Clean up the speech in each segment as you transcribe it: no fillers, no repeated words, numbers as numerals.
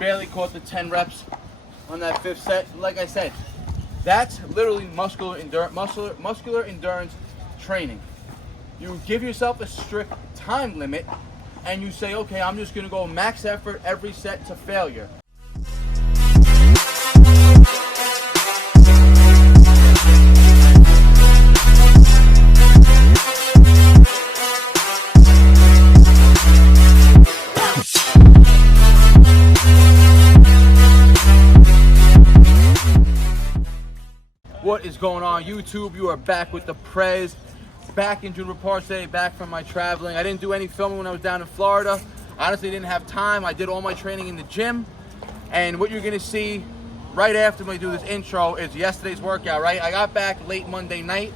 barely caught the 10 reps on that 5th set. Like I said, that's literally muscular endurance training. You give yourself a strict time limit and you say, okay, I'm just gonna go max effort every set to failure. What is going on, YouTube? You are back with the Prez. Back in June Park today, back from my traveling. I didn't do any filming when I was down in Florida. Honestly, didn't have time. I did all my training in the gym. And what you're gonna see right after we do this intro is yesterday's workout, right? I got back late Monday night.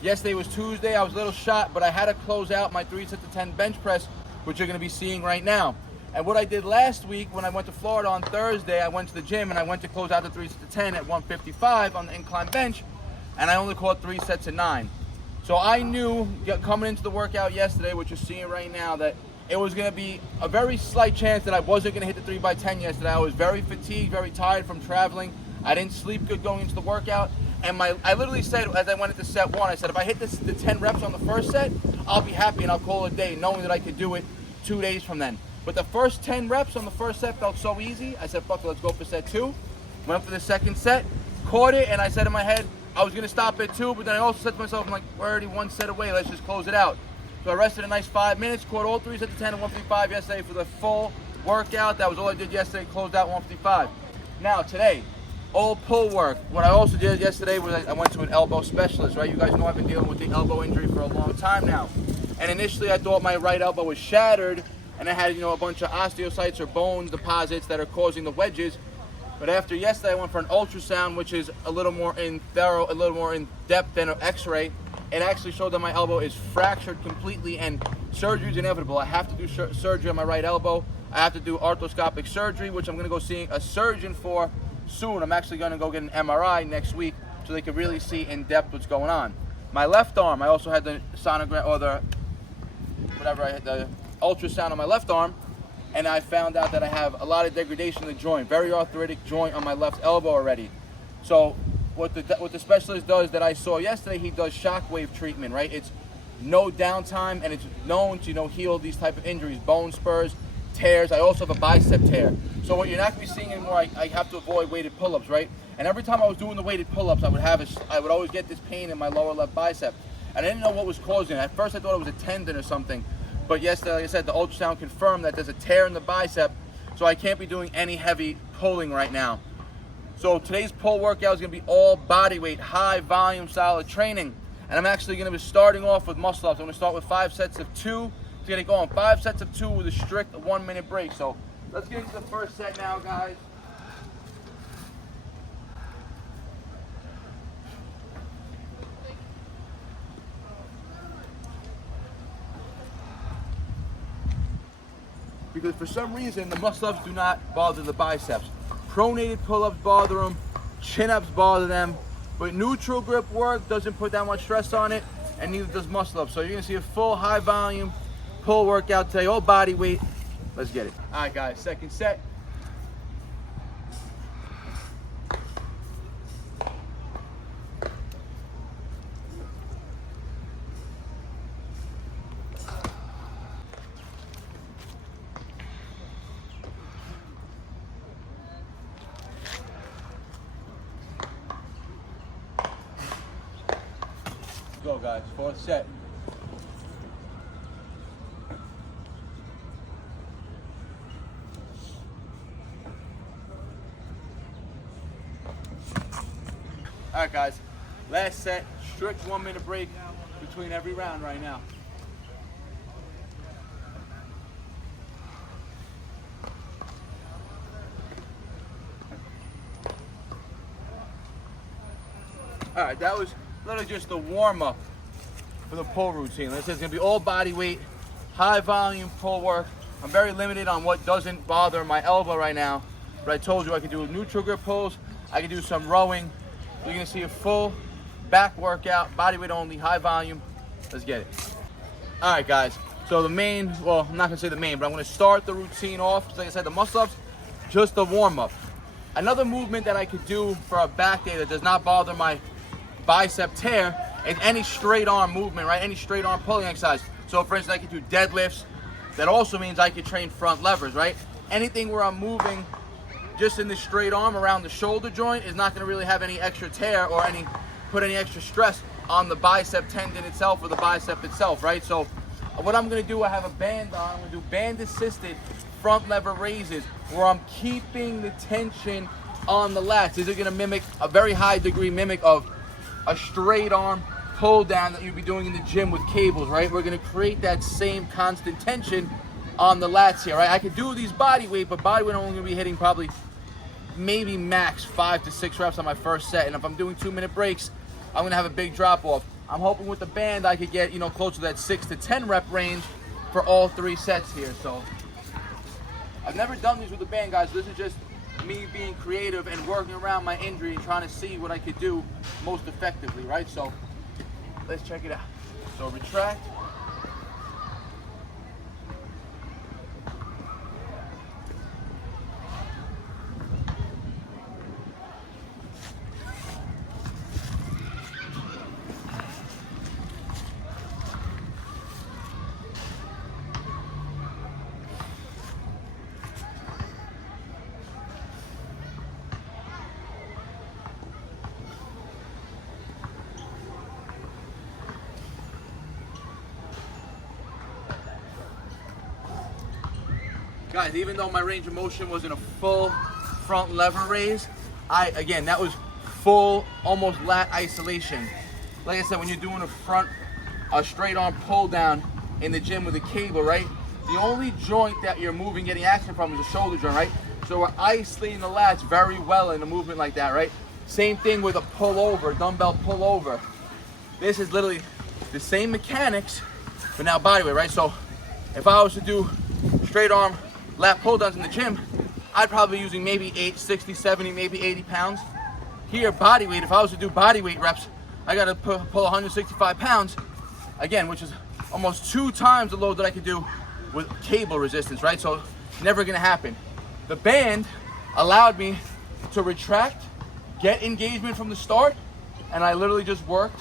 Yesterday was Tuesday. I was a little shot, but I had to close out my 3 sets of 10 bench press, which you're gonna be seeing right now. And what I did last week when I went to Florida on Thursday, I went to the gym and I went to close out the 3 sets of 10 at 155 on the incline bench, and I only caught 3 sets of 9. So I knew coming into the workout yesterday, which you're seeing right now, that it was going to be a very slight chance that I wasn't going to hit the 3x10 yesterday. I was very fatigued, very tired from traveling. I didn't sleep good going into the workout. And I literally said, as I went into set 1, I said, if I hit the 10 reps on the first set, I'll be happy and I'll call it a day, knowing that I could do it 2 days from then. But the first 10 reps on the first set felt so easy. I said, fuck it, let's go for set 2. Went for the second set, caught it, and I said in my head, I was going to stop at 2, but then I also said to myself, I'm like, we're already 1 set away, let's just close it out. So I rested a nice 5 minutes, caught all 3 sets of 10 at 155 yesterday for the full workout. That was all I did yesterday, closed out 155. Now today, all pull work. What I also did yesterday was I went to an elbow specialist, right? You guys know I've been dealing with the elbow injury for a long time now. And initially I thought my right elbow was shattered and I had, a bunch of osteocytes or bone deposits that are causing the wedges. But after yesterday, I went for an ultrasound, which is a little more in depth than an x-ray. It actually showed that my elbow is fractured completely and surgery is inevitable. I have to do surgery on my right elbow. I have to do arthroscopic surgery, which I'm going to go see a surgeon for soon. I'm actually going to go get an MRI next week so they can really see in depth what's going on. My left arm, I also had the sonogram, or the ultrasound on my left arm. And I found out that I have a lot of degradation in the joint, very arthritic joint on my left elbow already. So what the specialist does that I saw yesterday, he does shockwave treatment, right? It's no downtime and it's known to heal these type of injuries, bone spurs, tears. I also have a bicep tear. So what you're not going to be seeing anymore, I have to avoid weighted pull-ups, right? And every time I was doing the weighted pull-ups, I would always get this pain in my lower left bicep. And I didn't know what was causing it. At first I thought it was a tendon or something. But yesterday, like I said, the ultrasound confirmed that there's a tear in the bicep, so I can't be doing any heavy pulling right now. So today's pull workout is going to be all body weight, high volume style of training. And I'm actually going to be starting off with muscle ups. I'm going to start with 5 sets of 2 to get it going. 5 sets of 2 with a strict 1 minute break. So let's get into the first set now, guys. Because for some reason, the muscle-ups do not bother the biceps. Pronated pull-ups bother them, chin-ups bother them, but neutral grip work doesn't put that much stress on it, and neither does muscle-ups. So you're gonna see a full high-volume pull workout today, all body weight. Let's get it. All right, guys, second set. Go, guys, 4th set. All right, guys, last set, strict 1 minute break between every round right now. All right, that was literally just the warm-up for the pull routine. This is going to be all body weight, high volume pull work. I'm very limited on what doesn't bother my elbow right now, but I told you I could do neutral grip pulls, I could do some rowing. You're going to see a full back workout, body weight only, high volume. Let's get it. All right, guys, so the main, well, I'm not going to say the main, but I'm going to start the routine off. Like I said, the muscle ups just a warm up. Another movement that I could do for a back day that does not bother my bicep tear is any straight arm movement, right? Any straight arm pulling exercise. So for instance, I could do deadlifts. That also means I could train front levers, right? Anything where I'm moving just in the straight arm around the shoulder joint is not gonna really have any extra tear or put any extra stress on the bicep tendon itself or the bicep itself, right? So what I'm gonna do, I have a band on, I'm gonna do band assisted front lever raises where I'm keeping the tension on the lats. These are gonna mimic a very high degree mimic of a straight arm pull down that you'd be doing in the gym with cables, right? We're gonna create that same constant tension on the lats here, right? I could do these body weight, but body weight I'm only gonna be hitting probably maybe max 5 to 6 reps on my first set. And if I'm doing 2-minute breaks, I'm gonna have a big drop off. I'm hoping with the band I could get, close to that 6 to 10 rep range for all 3 sets here. So I've never done these with the band, guys. This is just me being creative and working around my injury and trying to see what I could do most effectively, right? So let's check it out. So retract. Guys, even though my range of motion wasn't a full front lever raise, again, that was full, almost lat isolation. Like I said, when you're doing a straight arm pull down in the gym with a cable, right? The only joint that you're moving, getting action from is the shoulder joint, right? So we're isolating the lats very well in a movement like that, right? Same thing with a pull over, dumbbell pull over. This is literally the same mechanics, but now body weight, right? So if I was to do straight arm lat pull downs in the gym, I'd probably be using maybe 60, 70, maybe 80 pounds. Here, body weight, if I was to do body weight reps, I gotta pull 165 pounds, again, which is almost 2 times the load that I could do with cable resistance, right? So never gonna happen. The band allowed me to retract, get engagement from the start, and I literally just worked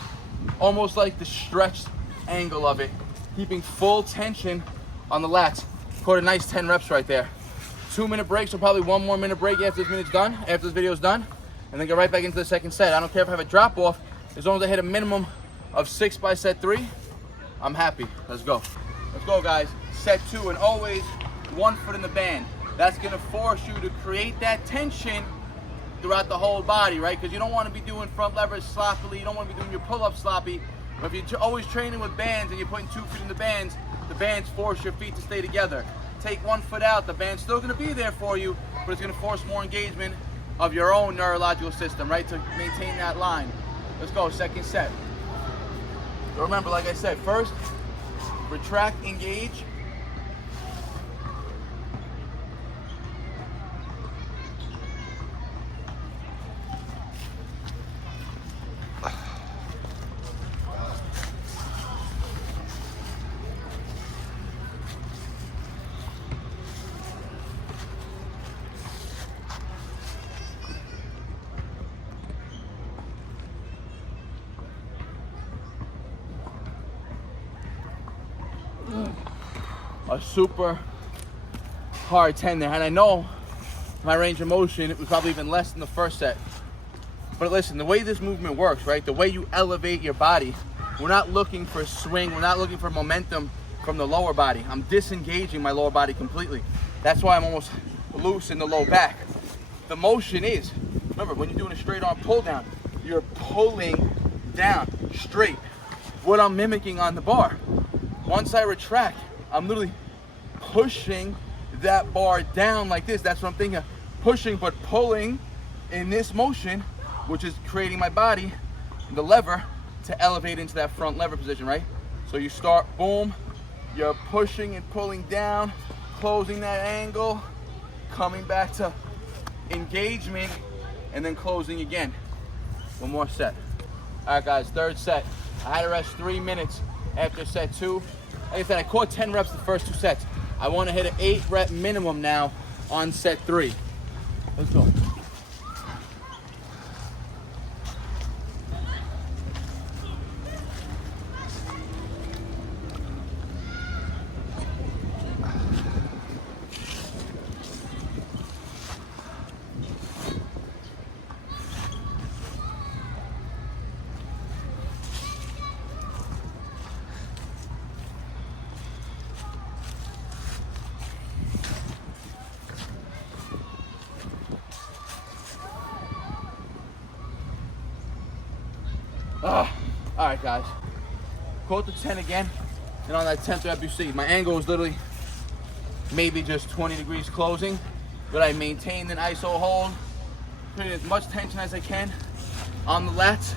almost like the stretched angle of it, keeping full tension on the lats. Caught a nice 10 reps right there. 2-minute break, so probably 1 more minute break after this video is done, and then go right back into the second set. I don't care if I have a drop off, as long as I hit a minimum of 6 by set 3, I'm happy. Let's go. Let's go, guys. Set 2, and always 1 foot in the band. That's gonna force you to create that tension throughout the whole body, right? Because you don't want to be doing front levers sloppily, you don't want to be doing your pull-ups sloppy. But if you're always training with bands and you're putting 2 feet in the bands force your feet to stay together. Take 1 foot out, the band's still gonna be there for you, but it's gonna force more engagement of your own neurological system, right, to maintain that line. Let's go, second set. So remember, like I said, first, retract, engage. A super hard 10 there, and I know my range of motion, it was probably even less than the first set. But listen, the way this movement works, right, the way you elevate your body, we're not looking for swing, we're not looking for momentum from the lower body. I'm disengaging my lower body completely. That's why I'm almost loose in the low back. The motion is, remember, when you're doing a straight arm pull down, you're pulling down straight. What I'm mimicking on the bar, once I retract, I'm literally pushing that bar down like this. That's what I'm thinking, pushing but pulling in this motion, which is creating my body, the lever, to elevate into that front lever position, right? So you start, boom, you're pushing and pulling down, closing that angle, coming back to engagement, and then closing again. 1 more set. All right, guys, third set. I had to rest 3 minutes after set 2. Like I said, I caught 10 reps the first 2 sets. I want to hit an 8 rep minimum now on set 3. Let's go. All right, guys. Quote the 10 again, and on that 10th rep, you see my angle is literally maybe just 20 degrees closing, but I maintained an ISO hold, putting as much tension as I can on the lats.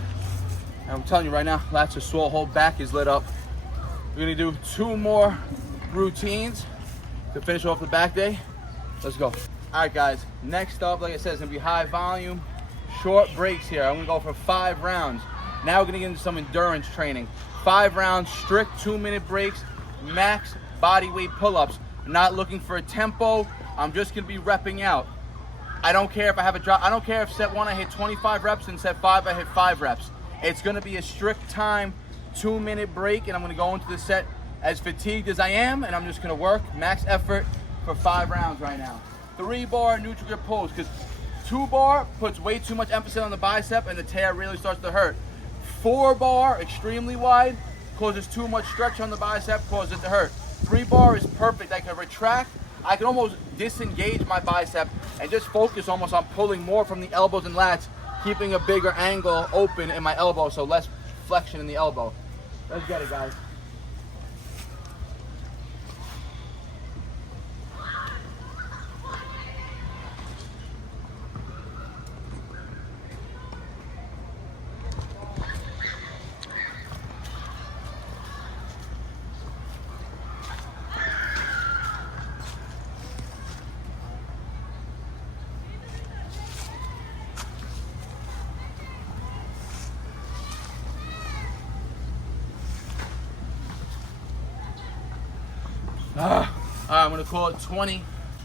And I'm telling you right now, lats are swole, whole back is lit up. We're gonna do 2 more routines to finish off the back day. Let's go. All right, guys. Next up, like I said, it's gonna be high volume, short breaks here. I'm gonna go for 5 rounds. Now we're gonna get into some endurance training. 5 rounds, strict 2-minute breaks, max body weight pull-ups. I'm not looking for a tempo. I'm just gonna be repping out. I don't care if I have a drop. I don't care if set 1 I hit 25 reps and set 5 I hit 5 reps. It's gonna be a strict time 2-minute break, and I'm gonna go into the set as fatigued as I am, and I'm just gonna work max effort for 5 rounds right now. 3-bar neutral grip pulls, because 2-bar puts way too much emphasis on the bicep and the tear really starts to hurt. 4-bar, extremely wide, causes too much stretch on the bicep, causes it to hurt. 3-bar is perfect. I can retract. I can almost disengage my bicep and just focus almost on pulling more from the elbows and lats, keeping a bigger angle open in my elbow, so less flexion in the elbow. Let's get it, guys. I'm gonna call it 20.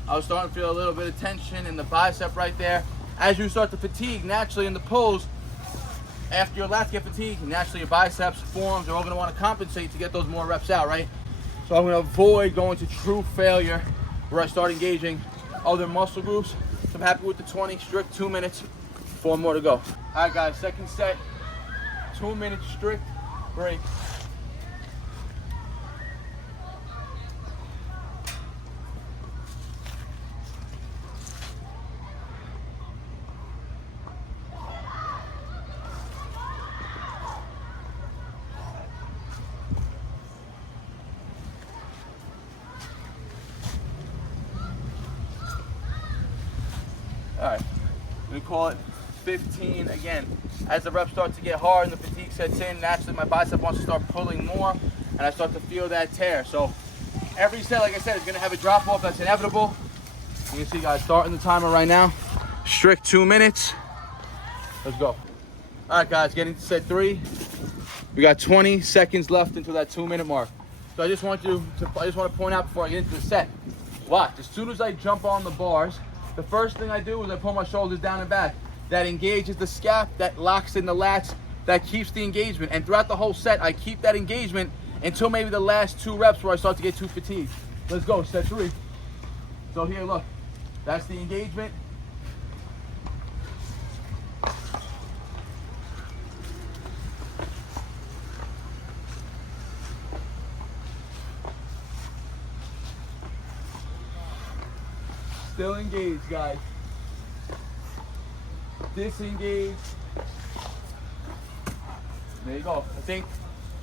I was starting to feel a little bit of tension in the bicep right there. As you start to fatigue, naturally in the pulls, after your lats get fatigued, naturally your biceps, forearms are all gonna wanna compensate to get those more reps out, right? So I'm gonna avoid going to true failure where I start engaging other muscle groups. So I'm happy with the 20, strict 2 minutes, 4 more to go. All right, guys, second set, 2 minutes strict break. All right, we call it 15 again. As the reps start to get hard and the fatigue sets in, naturally my bicep wants to start pulling more and I start to feel that tear. So every set, like I said, is gonna have a drop off, that's inevitable. You can see, guys, starting the timer right now. Strict 2 minutes. Let's go. All right, guys, getting to set 3. We got 20 seconds left until that 2-minute mark. So I just want to point out before I get into the set, watch, as soon as I jump on the bars, the first thing I do is I pull my shoulders down and back. That engages the scap, that locks in the lats, that keeps the engagement. And throughout the whole set, I keep that engagement until maybe the last 2 reps where I start to get too fatigued. Let's go, set 3. So here, look, that's the engagement. Still engaged, guys. Disengage. There you go. I think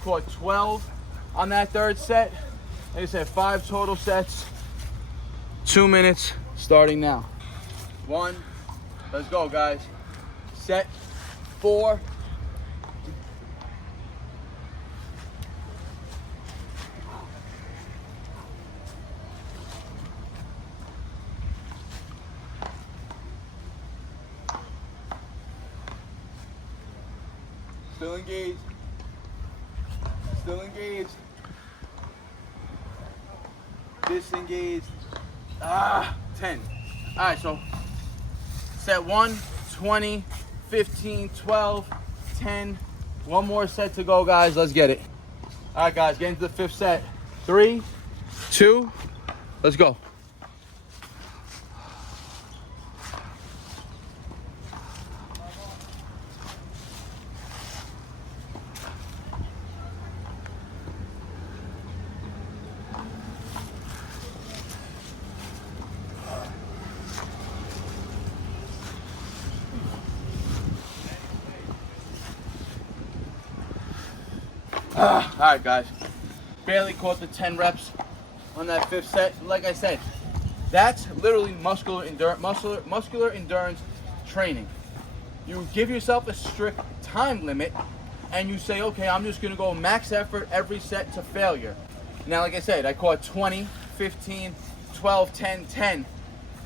caught 12 on that 3rd set. Like I said, 5 total sets. 2 minutes starting now. 1. Let's go, guys. Set 4. Still engaged. Still engaged. Disengaged. 10. All right, so set 1, 20, 15, 12, 10. One more set to go, guys. Let's get it. All right, guys, get into the 5th set. 3, 2, let's go. All right, guys, barely caught the 10 reps on that 5th set. Like I said, that's literally muscular endurance training. You give yourself a strict time limit and you say, okay, I'm just gonna go max effort every set to failure. Now, like I said, I caught 20, 15, 12, 10, 10.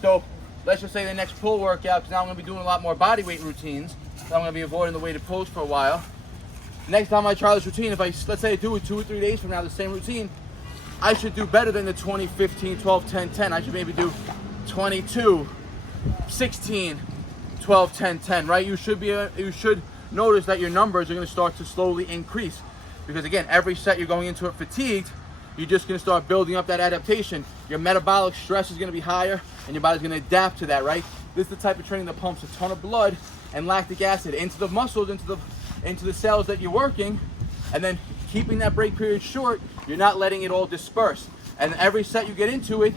So let's just say the next pull workout, because now I'm gonna be doing a lot more body weight routines. So I'm gonna be avoiding the weighted pulls for a while. Next time I try this routine, if let's say I do it 2 or 3 days from now, the same routine, I should do better than the 20, 15, 12, 10, 10. I should maybe do 22, 16, 12, 10, 10, right? You should notice that your numbers are gonna start to slowly increase. Because again, every set you're going into it fatigued, you're just gonna start building up that adaptation. Your metabolic stress is gonna be higher and your body's gonna adapt to that, right? This is the type of training that pumps a ton of blood and lactic acid into the muscles, into the cells that you're working, and then keeping that break period short, you're not letting it all disperse. And every set you get into it,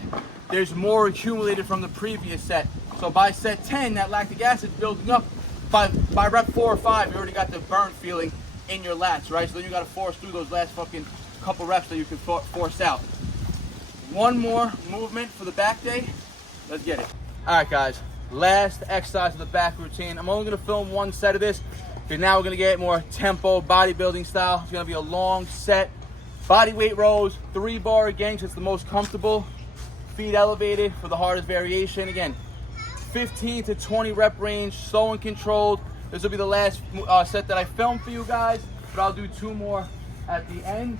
there's more accumulated from the previous set. So by set 10, that lactic acid building up. By rep 4 or 5, you already got the burn feeling in your lats, right? So then you gotta force through those last fucking couple reps that you can force out. One more movement for the back day. Let's get it. All right, guys, last exercise of the back routine. I'm only gonna film 1 set of this, because now we're gonna get more tempo bodybuilding style. It's gonna be a long set, body weight rows, 3-bar again, so it's the most comfortable. Feet elevated for the hardest variation. Again, 15 to 20 rep range, slow and controlled. This will be the last set that I filmed for you guys, but I'll do 2 more at the end.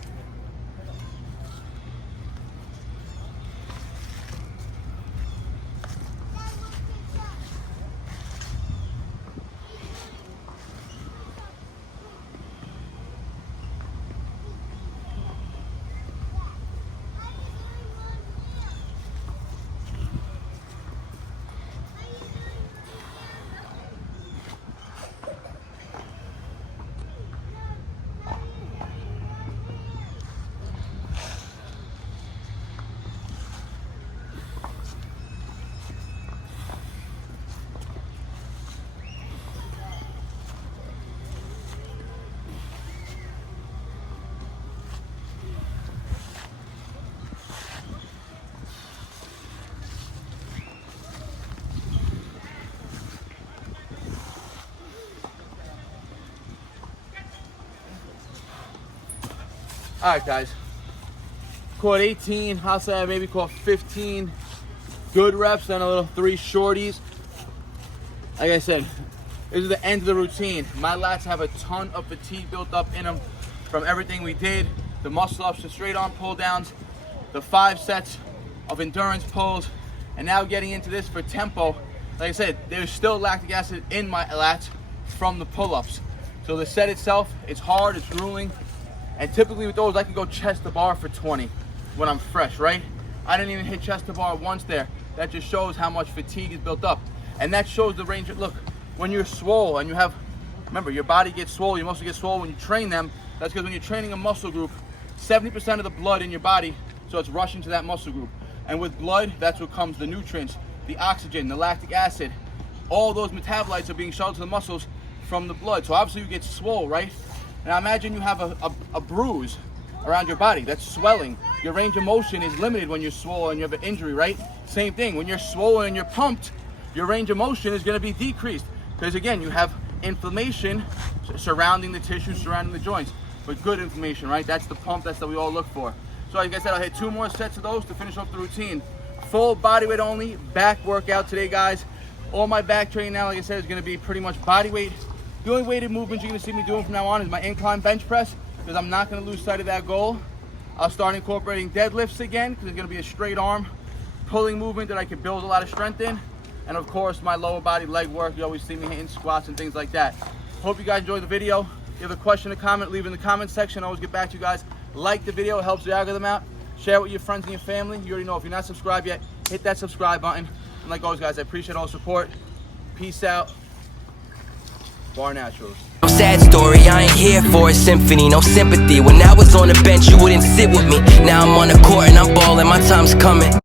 All right, guys, caught 18, I'll say I maybe caught 15 good reps, then a little 3 shorties. Like I said, this is the end of the routine. My lats have a ton of fatigue built up in them from everything we did, the muscle ups, the straight arm pull downs, the 5 sets of endurance pulls, and now getting into this for tempo. Like I said, there's still lactic acid in my lats from the pull-ups. So the set itself, it's hard, it's grueling. And typically with those, I can go chest to bar for 20 when I'm fresh, right? I didn't even hit chest to bar once there. That just shows how much fatigue is built up. And that shows the range of, look, when you're swole and you have, remember, your body gets swole, your muscle gets swole when you train them. That's because when you're training a muscle group, 70% of the blood in your body, so it's rushing to that muscle group. And with blood, that's what comes the nutrients, the oxygen, the lactic acid. All those metabolites are being shuttled to the muscles from the blood. So obviously you get swole, right? Now imagine you have a bruise around your body that's swelling. Your range of motion is limited when you're swollen and you have an injury, right? Same thing, when you're swollen and you're pumped, your range of motion is gonna be decreased. Because again, you have inflammation surrounding the tissue, surrounding the joints. But good inflammation, right? That's the pump, that's what we all look for. So like I said, I'll hit 2 more sets of those to finish off the routine. Full body weight only, back workout today, guys. All my back training now, like I said, is gonna be pretty much body weight. The only weighted movements you're gonna see me doing from now on is my incline bench press, because I'm not gonna lose sight of that goal. I'll start incorporating deadlifts again, because it's gonna be a straight arm pulling movement that I can build a lot of strength in. and of course my lower body leg work. You always see me hitting squats and things like that. Hope you guys enjoyed the video. If you have a question or comment, leave it in the comment section. I always get back to you guys. Like the video, it helps the algorithm out. Share it with your friends and your family. You already know, if you're not subscribed yet, hit that subscribe button. And like always, guys, I appreciate all the support. Peace out. Barnaturals. No sad story, I ain't here for a symphony, no sympathy. When I was on the bench, you wouldn't sit with me. Now I'm on the court and I'm balling, my time's coming.